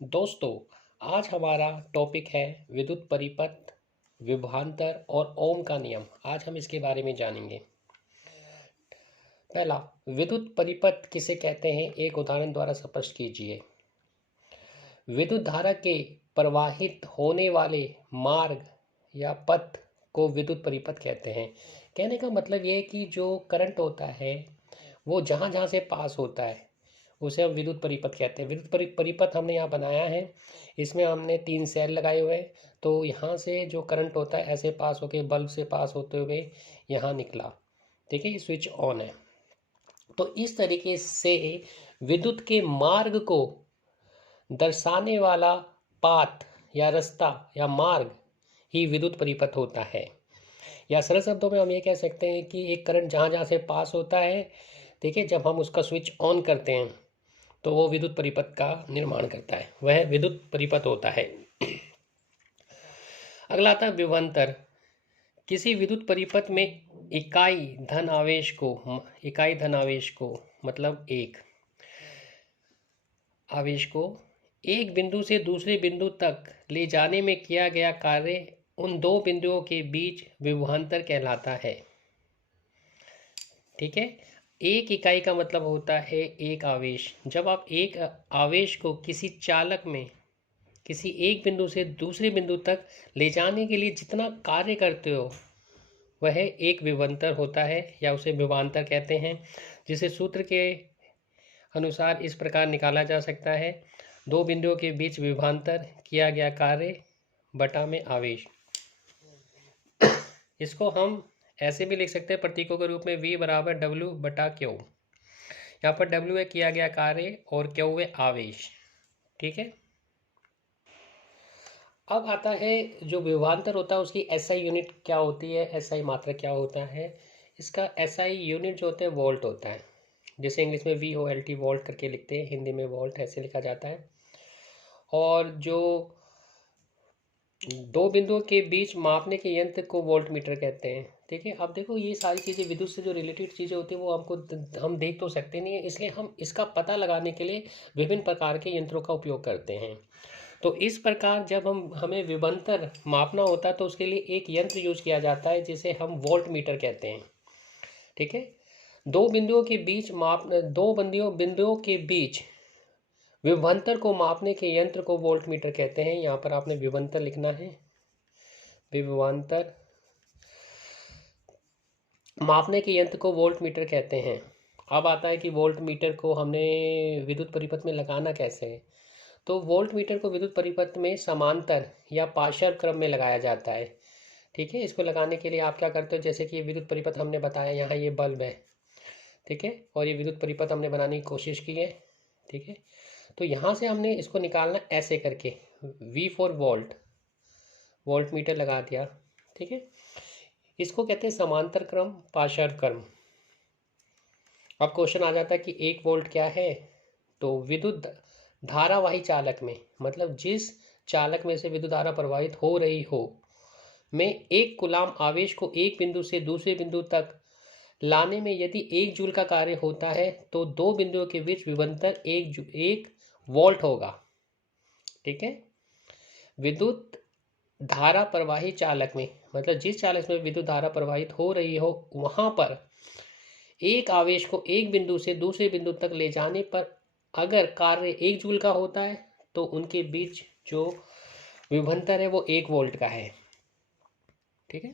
दोस्तों, आज हमारा टॉपिक है विद्युत परिपथ, विभवांतर और ओम का नियम। आज हम इसके बारे में जानेंगे। पहला, विद्युत परिपथ किसे कहते हैं, एक उदाहरण द्वारा स्पष्ट कीजिए। विद्युत धारा के प्रवाहित होने वाले मार्ग या पथ को विद्युत परिपथ कहते हैं। कहने का मतलब ये है कि जो करंट होता है वो जहाँ जहाँ से पास होता है उसे हम विद्युत परिपथ कहते हैं। विद्युत परिपथ हमने यहाँ बनाया है, इसमें हमने 3 सेल लगाए हुए हैं। तो यहाँ से जो करंट होता है ऐसे पास होके बल्ब से पास होते हुए यहाँ निकला। ठीक है, ये स्विच ऑन है। तो इस तरीके से विद्युत के मार्ग को दर्शाने वाला पाथ या रास्ता या मार्ग ही विद्युत परिपथ होता है। या सरल शब्दों में हम ये कह सकते हैं कि एक करंट जहाँ जहाँ से पास होता है, ठीक है, जब हम उसका स्विच ऑन करते हैं तो वो विद्युत परिपथ का निर्माण करता है, वह विद्युत परिपथ होता है। अगला आता है विभवांतर। किसी विद्युत परिपथ में इकाई धन आवेश को मतलब एक आवेश को एक बिंदु से दूसरे बिंदु तक ले जाने में किया गया कार्य उन दो बिंदुओं के बीच विभवांतर कहलाता है। ठीक है, एक इकाई का मतलब होता है एक आवेश। जब आप एक आवेश को किसी चालक में किसी एक बिंदु से दूसरे बिंदु तक ले जाने के लिए जितना कार्य करते हो वह एक विभवांतर होता है या उसे विभवांतर कहते हैं, जिसे सूत्र के अनुसार इस प्रकार निकाला जा सकता है: दो बिंदुओं के बीच विभवांतर किया गया कार्य बटा में आवेश। इसको हम ऐसे भी लिख सकते हैं प्रतीकों के रूप में, V बराबर W बटा Q। यहाँ पर W है किया गया कार्य और Q है आवेश। ठीक है, अब आता है जो विभवांतर होता है उसकी SI यूनिट क्या होती है, SI मात्रक क्या होता है। इसका SI यूनिट जो होता है वोल्ट होता है, जैसे इंग्लिश में VOLT वोल्ट करके लिखते हैं, हिंदी में वोल्ट ऐसे लिखा जाता है। और जो दो बिंदुओं के बीच मापने के यंत्र को वोल्ट मीटर कहते हैं। ठीक है, अब देखो ये सारी चीज़ें विद्युत से जो रिलेटेड चीज़ें होती है वो हम देख तो सकते नहीं है, इसलिए हम इसका पता लगाने के लिए विभिन्न प्रकार के यंत्रों का उपयोग करते हैं। तो इस प्रकार जब हमें विभवांतर मापना होता है तो उसके लिए एक यंत्र यूज किया जाता है जिसे हम वोल्ट मीटर कहते हैं। ठीक है, दो बिंदुओं के बीच विभवांतर को मापने के यंत्र को वोल्ट मीटर कहते हैं। यहाँ पर आपने विभवांतर लिखना है, विभवांतर मापने के यंत्र को वोल्ट मीटर कहते हैं। अब आता है कि वोल्ट मीटर को हमने विद्युत परिपथ में लगाना कैसे है। तो वोल्ट मीटर को विद्युत परिपथ में समांतर या पार्श्व क्रम में लगाया जाता है। ठीक है, इसको लगाने के लिए आप क्या करते हो, जैसे कि ये विद्युत परिपथ हमने बताया, यहाँ ये बल्ब है। ठीक है, और ये विद्युत परिपथ हमने बनाने की कोशिश की है। ठीक है, तो यहाँ से हमने इसको निकालना ऐसे करके, V फॉर वोल्ट मीटर लगा दिया। ठीक है, इसको कहते हैं समांतर क्रम पार्श्व क्रम। अब क्वेश्चन आ जाता है कि 1 वोल्ट क्या है। तो विद्युत धारावाही चालक में, मतलब जिस चालक में से विद्युत धारा प्रवाहित हो रही हो, में एक कूलाम आवेश को एक बिंदु से दूसरे बिंदु तक लाने में यदि 1 जूल का कार्य होता है तो दो बिंदुओं के बीच विभवांतर 1 वोल्ट होगा। ठीक है, विद्युत धारा प्रवाही चालक में, मतलब जिस चालक में विद्युत धारा प्रवाहित हो रही हो वहां पर एक आवेश को एक बिंदु से दूसरे बिंदु तक ले जाने पर अगर कार्य 1 जूल का होता है तो उनके बीच जो विभवांतर है वो 1 वोल्ट का है। ठीक है,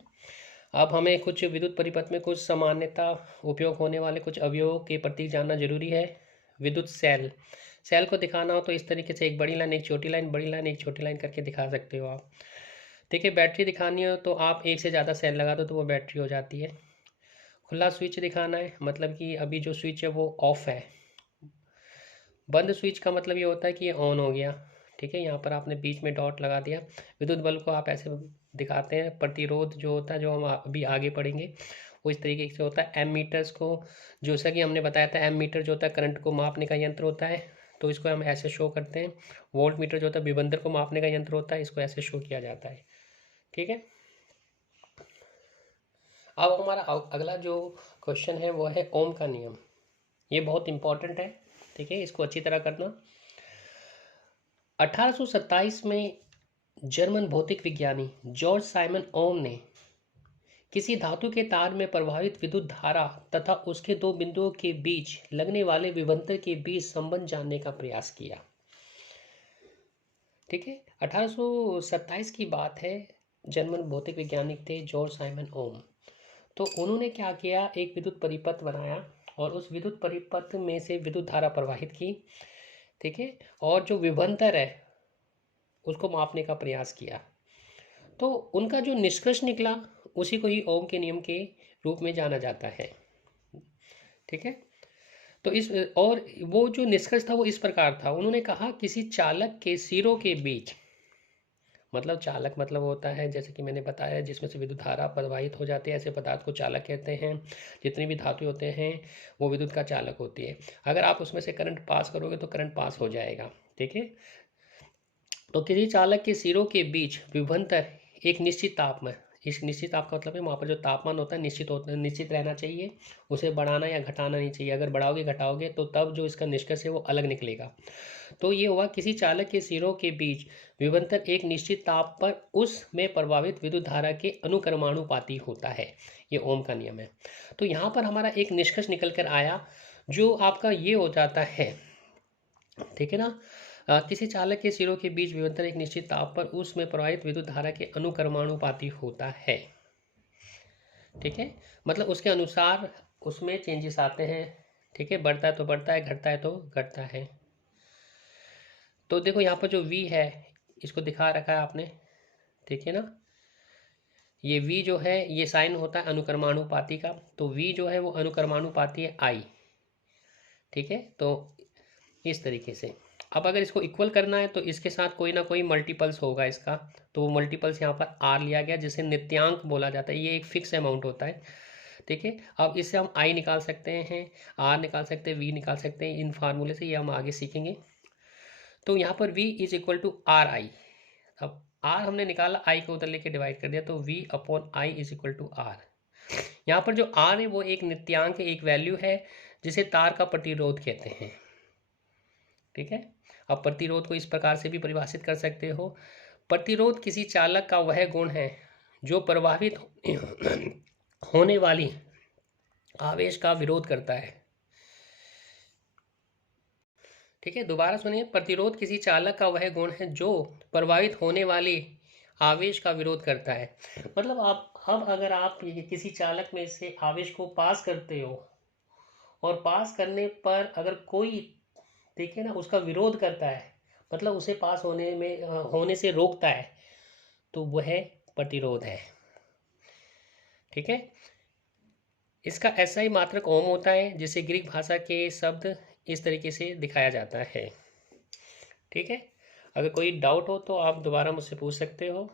अब हमें कुछ विद्युत परिपथ में कुछ सामान्यता उपयोग होने वाले कुछ अवयवों के प्रतीक जानना जरूरी है। विद्युत सेल को दिखाना हो तो इस तरीके से एक बड़ी लाइन एक छोटी लाइन, बड़ी लाइन एक छोटी लाइन करके दिखा सकते हो आप। ठीक है, बैटरी दिखानी हो तो आप एक से ज़्यादा सेल लगा दो तो वो बैटरी हो जाती है। खुला स्विच दिखाना है, मतलब कि अभी जो स्विच है वो ऑफ है। बंद स्विच का मतलब ये होता है कि ये ऑन हो गया। ठीक है, यहाँ पर आपने बीच में डॉट लगा दिया। विद्युत बल्ब को आप ऐसे दिखाते हैं। प्रतिरोध जो होता है, जो हम अभी आगे पढ़ेंगे, वो इस तरीके से होता है। एम मीटर्स को, जैसा कि हमने बताया था, एम मीटर जो होता है करंट को मापने का यंत्र होता है, तो इसको हम ऐसे शो करते हैं। वोल्ट मीटर जो होता है विभवांतर को मापने का यंत्र होता है, इसको ऐसे शो किया जाता है। ठीक है, अब हमारा अगला जो क्वेश्चन है वो है ओम का नियम। ये बहुत इंपॉर्टेंट है। ठीक है, इसको अच्छी तरह करना। 1827 में जर्मन भौतिक विज्ञानी जॉर्ज साइमन ओम ने किसी धातु के तार में प्रवाहित विद्युत धारा तथा उसके दो बिंदुओं के बीच लगने वाले विभवांतर के बीच संबंध जानने का प्रयास किया। ठीक है, 1827 की बात है। जर्मन भौतिक वैज्ञानिक थे जॉर्ज साइमन ओम। तो उन्होंने क्या किया, एक विद्युत परिपथ बनाया और उस विद्युत परिपथ में से विद्युत धारा प्रवाहित की। ठीक है, और जो विभवांतर है उसको मापने का प्रयास किया। तो उनका जो निष्कर्ष निकला उसी को ही ओम के नियम के रूप में जाना जाता है। ठीक है, तो इस और वो जो निष्कर्ष था वो इस प्रकार था। उन्होंने कहा किसी चालक के सिरों के बीच, मतलब चालक मतलब होता है जैसे कि मैंने बताया जिसमें से विद्युत धारा प्रवाहित हो जाती है, ऐसे पदार्थ को चालक कहते हैं। जितनी भी धातु होते हैं वो विद्युत का चालक होती है। अगर आप उसमें से करंट पास करोगे तो करंट पास हो जाएगा। ठीक है, तो किसी चालक के सिरों के बीच विभवांतर एक निश्चित ताप में, इस निश्चित ताप का मतलब है वहाँ पर जो तापमान होता है निश्चित रहना चाहिए, उसे बढ़ाना या घटाना नहीं चाहिए। अगर बढ़ाओगे घटाओगे तो तब जो इसका निष्कर्ष है वो अलग निकलेगा। तो ये हुआ किसी चालक के सिरों के बीच विभवांतर एक निश्चित ताप पर उसमें प्रभावित विद्युत धारा के अनुक्रमानुपाती होता है। ये ओम का नियम है। तो यहाँ पर हमारा एक निष्कर्ष निकल कर आया जो आपका ये हो जाता है। ठीक है ना, किसी चालक के सिरों के बीच विभवांतर एक निश्चित ताप पर उसमें प्रवाहित विद्युत धारा के अनुक्रमानुपाती होता है। ठीक है, मतलब उसके अनुसार उसमें चेंजेस आते हैं। ठीक है, बढ़ता है तो बढ़ता है, घटता है तो घटता है। तो देखो यहाँ पर जो v है इसको दिखा रखा है आपने। ठीक है ना, ये v जो है ये साइन होता है अनुक्रमानुपाती का। तो v जो है वो अनुक्रमानुपाती है i। ठीक है, तो इस तरीके से अब अगर इसको इक्वल करना है तो इसके साथ कोई ना कोई मल्टीपल्स होगा इसका। तो वो मल्टीपल्स यहाँ पर r लिया गया जिसे नित्यांक बोला जाता है। ये एक फिक्स अमाउंट होता है। ठीक है, अब इससे हम i निकाल सकते हैं, r निकाल सकते हैं, v निकाल सकते हैं। इन फार्मूले से ये हम आगे सीखेंगे। तो यहाँ पर v is equal to R I. अब r हमने निकाला, i को उधर लेके डिवाइड कर दिया, तो v upon I is equal to R. यहाँ पर जो r है वो एक नित्यांक है, एक वैल्यू है जिसे तार का प्रतिरोध कहते हैं। ठीक है, अब प्रतिरोध को इस प्रकार से भी परिभाषित कर सकते हो। प्रतिरोध किसी चालक का वह गुण है जो प्रभावित होने वाली आवेश का विरोध करता है। ठीक है, दोबारा सुनिए, प्रतिरोध किसी चालक का वह गुण है जो प्रभावित होने वाली आवेश का विरोध करता है। मतलब आप अब अगर आप किसी चालक में से आवेश को पास करते हो और पास करने पर अगर कोई देखिए ना उसका विरोध करता है, मतलब उसे पास होने से रोकता है, तो वह प्रतिरोध है। ठीक है, इसका ऐसा ही मात्रक ओम होता है जिसे ग्रीक भाषा के शब्द इस तरीके से दिखाया जाता है। ठीक है, अगर कोई डाउट हो तो आप दोबारा मुझसे पूछ सकते हो।